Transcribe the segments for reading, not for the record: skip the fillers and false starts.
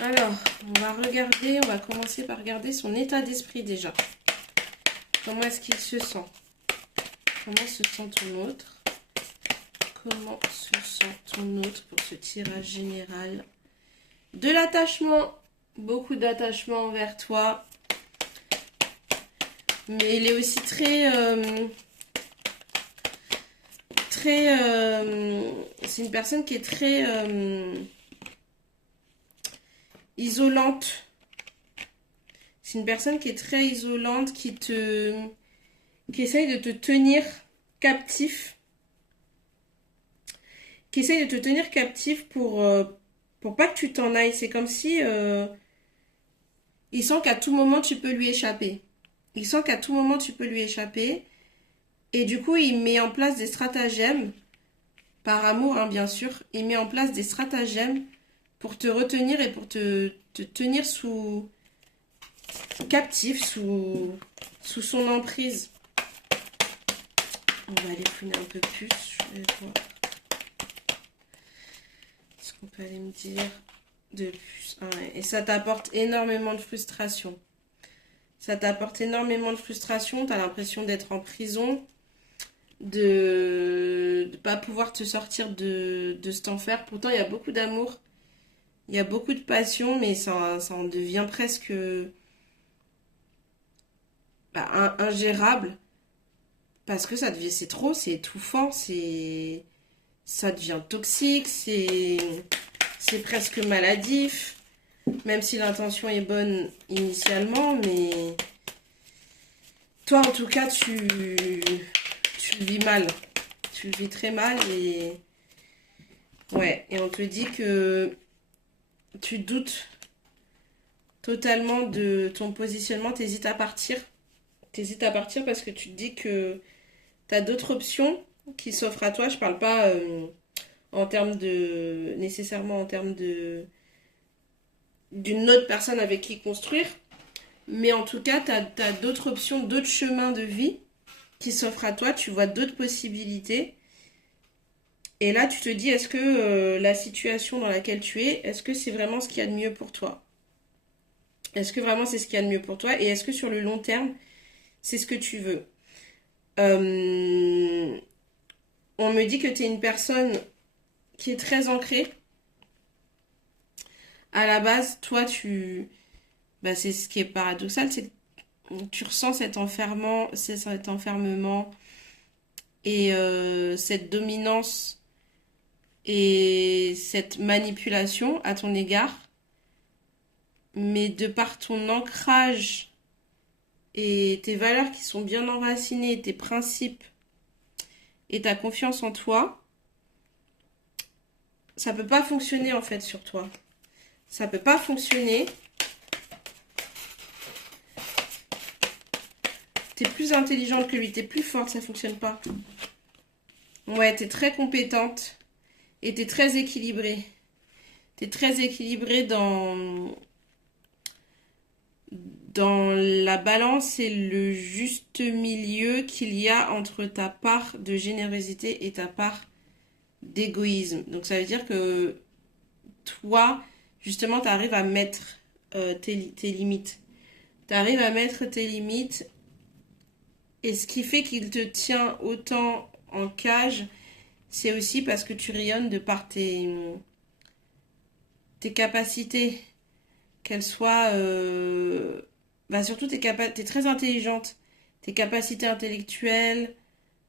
Alors, on va commencer par regarder son état d'esprit déjà. Comment est-ce qu'il se sent? Comment se sent ton autre? Comment se sent ton autre pour ce tirage général? De l'attachement, beaucoup d'attachement envers toi. Mais il est aussi c'est une personne qui est très isolante. C'est une personne qui est très isolante, qui essaye de te tenir captif. Qui essaye de te tenir captif pour pas que tu t'en ailles. C'est comme si il sent qu'à tout moment tu peux lui échapper. Il sent qu'à tout moment tu peux lui échapper. Et du coup, il met en place des stratagèmes, par amour, hein, bien sûr. Il met en place des stratagèmes pour te retenir et pour te tenir captif, sous son emprise. On va aller fouiner un peu plus. Je vais voir. Ce qu'on peut aller me dire de plus. Ah ouais. Et ça t'apporte énormément de frustration. Ça t'apporte énormément de frustration. T'as l'impression d'être en prison, de ne pas pouvoir te sortir de cet enfer. Pourtant, il y a beaucoup d'amour. Il y a beaucoup de passion, mais ça en devient presque ingérable. Parce que c'est trop, c'est étouffant, ça devient toxique, c'est presque maladif. Même si l'intention est bonne initialement, mais toi en tout cas tu le vis mal. Tu le vis très mal et ouais, et on te dit que tu doutes totalement de ton positionnement, t'hésites à partir. T'hésites à partir parce que tu te dis que t'as d'autres options qui s'offrent à toi. Je parle pas nécessairement en termes d'une autre personne avec qui construire, mais en tout cas, t'as d'autres options, d'autres chemins de vie qui s'offrent à toi. Tu vois d'autres possibilités. Et là, tu te dis, est-ce que la situation dans laquelle tu es, est-ce que c'est vraiment ce qu'il y a de mieux pour toi? Est-ce que vraiment c'est ce qu'il y a de mieux pour toi? Et est-ce que sur le long terme, c'est ce que tu veux? Euh, on me dit que tu es une personne qui est très ancrée. À la base, toi, c'est ce qui est paradoxal, c'est que tu ressens cet enfermement et cette dominance et cette manipulation à ton égard. Mais de par ton ancrage et tes valeurs qui sont bien enracinées, tes principes et ta confiance en toi, ça peut pas fonctionner en fait sur toi. Ça peut pas fonctionner. T'es plus intelligente que lui, t'es plus forte, ça fonctionne pas. Ouais, t'es très compétente et t'es très équilibrée. T'es très équilibrée dans la balance et le juste milieu qu'il y a entre ta part de générosité et ta part d'égoïsme. Donc ça veut dire que toi, justement, tu arrives à mettre tes limites. Tu arrives à mettre tes limites et ce qui fait qu'il te tient autant en cage, c'est aussi parce que tu rayonnes de par tes capacités, qu'elles soient... surtout, t'es très intelligente. Tes capacités intellectuelles,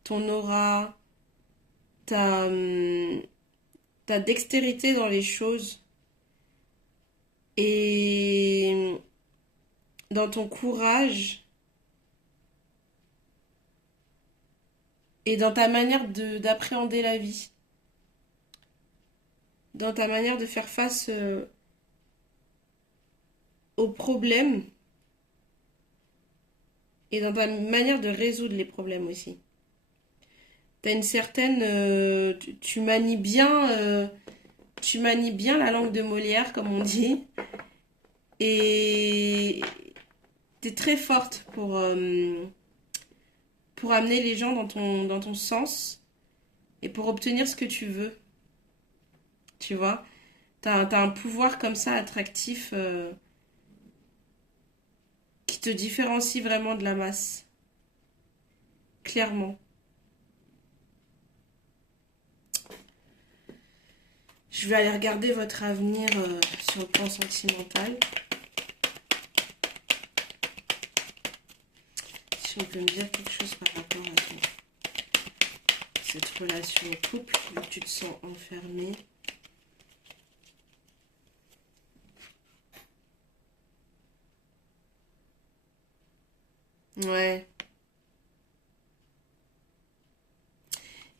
ton aura, ta, ta dextérité dans les choses et dans ton courage et dans ta manière d'appréhender la vie, dans ta manière de faire face aux problèmes et dans ta manière de résoudre les problèmes aussi. T'as une certaine... tu manies bien la langue de Molière, comme on dit, et t'es très forte pour amener les gens dans ton sens et pour obtenir ce que tu veux. Tu vois? T'as un pouvoir comme ça attractif qui te différencie vraiment de la masse, clairement. Je vais aller regarder votre avenir sur le plan sentimental. Si on peut me dire quelque chose par rapport à cette relation en couple, où tu te sens enfermé. Ouais.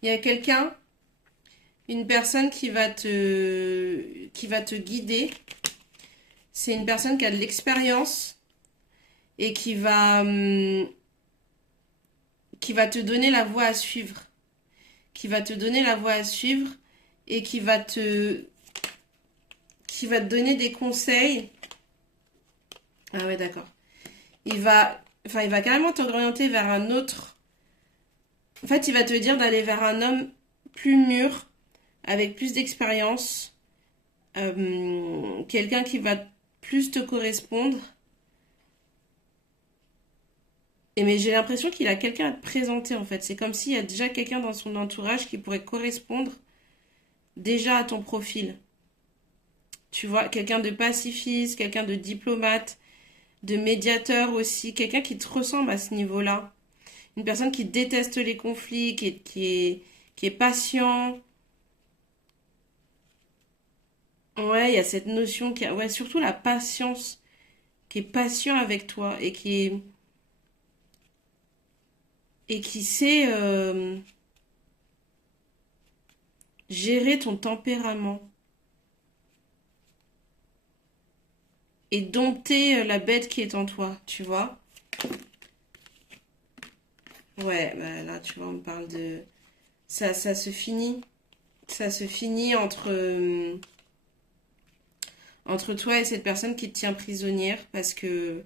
Il y a quelqu'un, une personne qui va te guider. C'est une personne qui a de l'expérience et qui va te donner la voie à suivre. Qui va te donner la voie à suivre et qui va te donner des conseils. Ah ouais, d'accord. Il va carrément t'orienter vers un autre. En fait, il va te dire d'aller vers un homme plus mûr, avec plus d'expérience, quelqu'un qui va plus te correspondre. Et mais j'ai l'impression qu'il a quelqu'un à te présenter en fait. C'est comme s'il y a déjà quelqu'un dans son entourage qui pourrait correspondre déjà à ton profil. Tu vois, quelqu'un de pacifiste, quelqu'un de diplomate, de médiateur aussi, quelqu'un qui te ressemble à ce niveau-là. Une personne qui déteste les conflits, qui est patient. Ouais, il y a cette notion ouais, surtout la patience, qui est patient avec toi et qui sait gérer ton tempérament et dompter la bête qui est en toi, tu vois. Ouais, bah là, tu vois, on parle de... Ça se finit. Ça se finit entre toi et cette personne qui te tient prisonnière parce que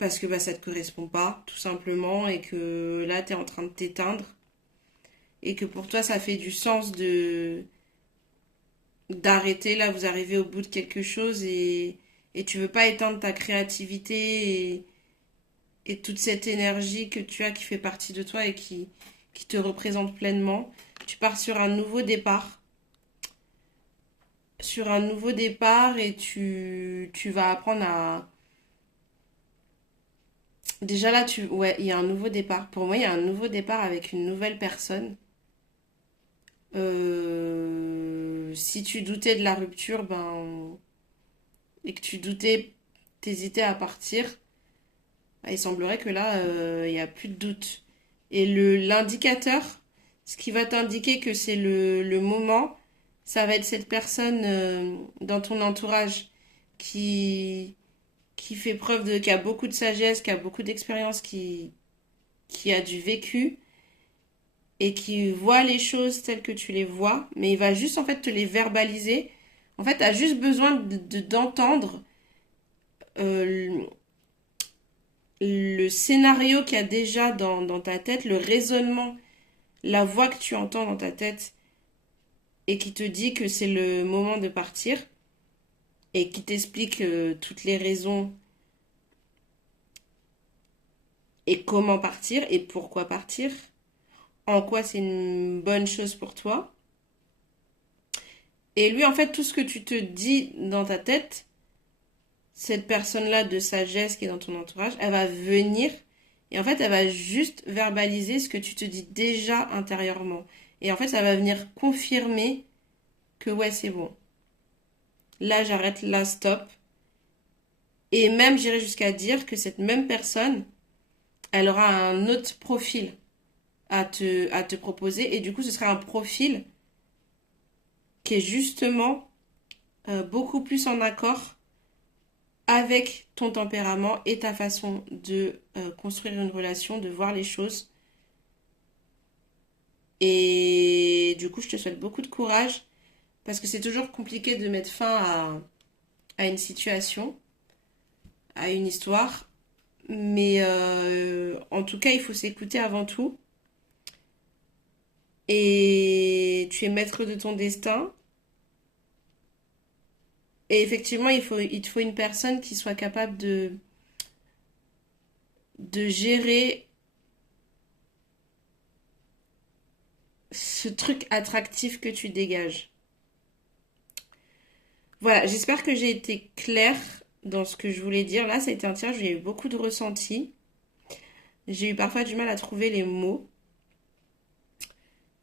bah, ça te correspond pas, tout simplement, et que là, tu es en train de t'éteindre, et que pour toi, ça fait du sens d'arrêter, là, vous arrivez au bout de quelque chose, et tu veux pas éteindre ta créativité et toute cette énergie que tu as qui fait partie de toi et qui te représente pleinement. Tu pars sur un nouveau départ. Sur un nouveau départ et tu vas apprendre à... Déjà là, ouais, il y a un nouveau départ. Pour moi, il y a un nouveau départ avec une nouvelle personne. Si tu doutais de la rupture, ben, et que tu doutais, t'hésitais à partir, bah, il semblerait que là, il n'y a plus de doute. Et l'indicateur, ce qui va t'indiquer que c'est le moment, ça va être cette personne dans ton entourage qui, qui fait preuve qui a beaucoup de sagesse, qui a beaucoup d'expérience, qui a du vécu et qui voit les choses telles que tu les vois, mais il va juste en fait te les verbaliser. En fait, tu as juste besoin d'entendre euh, le scénario qu'il y a déjà dans ta tête, le raisonnement, la voix que tu entends dans ta tête et qui te dit que c'est le moment de partir et qui t'explique toutes les raisons et comment partir et pourquoi partir, en quoi c'est une bonne chose pour toi. Et lui, en fait, tout ce que tu te dis dans ta tête, cette personne-là de sagesse qui est dans ton entourage, elle va venir et en fait, elle va juste verbaliser ce que tu te dis déjà intérieurement. Et en fait, ça va venir confirmer que ouais, c'est bon. Là, j'arrête, là, stop. Et même, j'irai jusqu'à dire que cette même personne, elle aura un autre profil à te proposer. Et du coup, ce sera un profil qui est justement beaucoup plus en accord avec ton tempérament et ta façon de construire une relation, de voir les choses. Et du coup, je te souhaite beaucoup de courage parce que c'est toujours compliqué de mettre fin à une situation, à une histoire. Mais en tout cas, il faut s'écouter avant tout. Et tu es maître de ton destin. Et effectivement, il te faut une personne qui soit capable de gérer ce truc attractif que tu dégages. Voilà, j'espère que j'ai été claire dans ce que je voulais dire. Là, ça a été un tirage où il y a eu beaucoup de ressentis. J'ai eu parfois du mal à trouver les mots.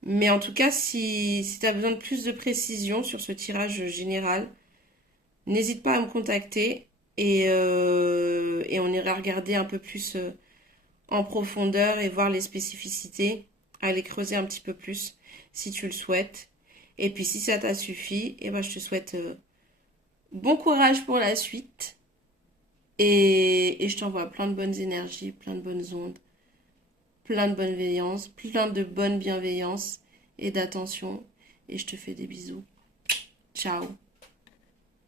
Mais en tout cas, si tu as besoin de plus de précision sur ce tirage général, n'hésite pas à me contacter et on ira regarder un peu plus en profondeur et voir les spécificités, aller creuser un petit peu plus si tu le souhaites. Et puis si ça t'a suffi, et ben, je te souhaite bon courage pour la suite et je t'envoie plein de bonnes énergies, plein de bonnes ondes, plein de bonne veillance, plein de bonne bienveillance et d'attention. Et je te fais des bisous. Ciao.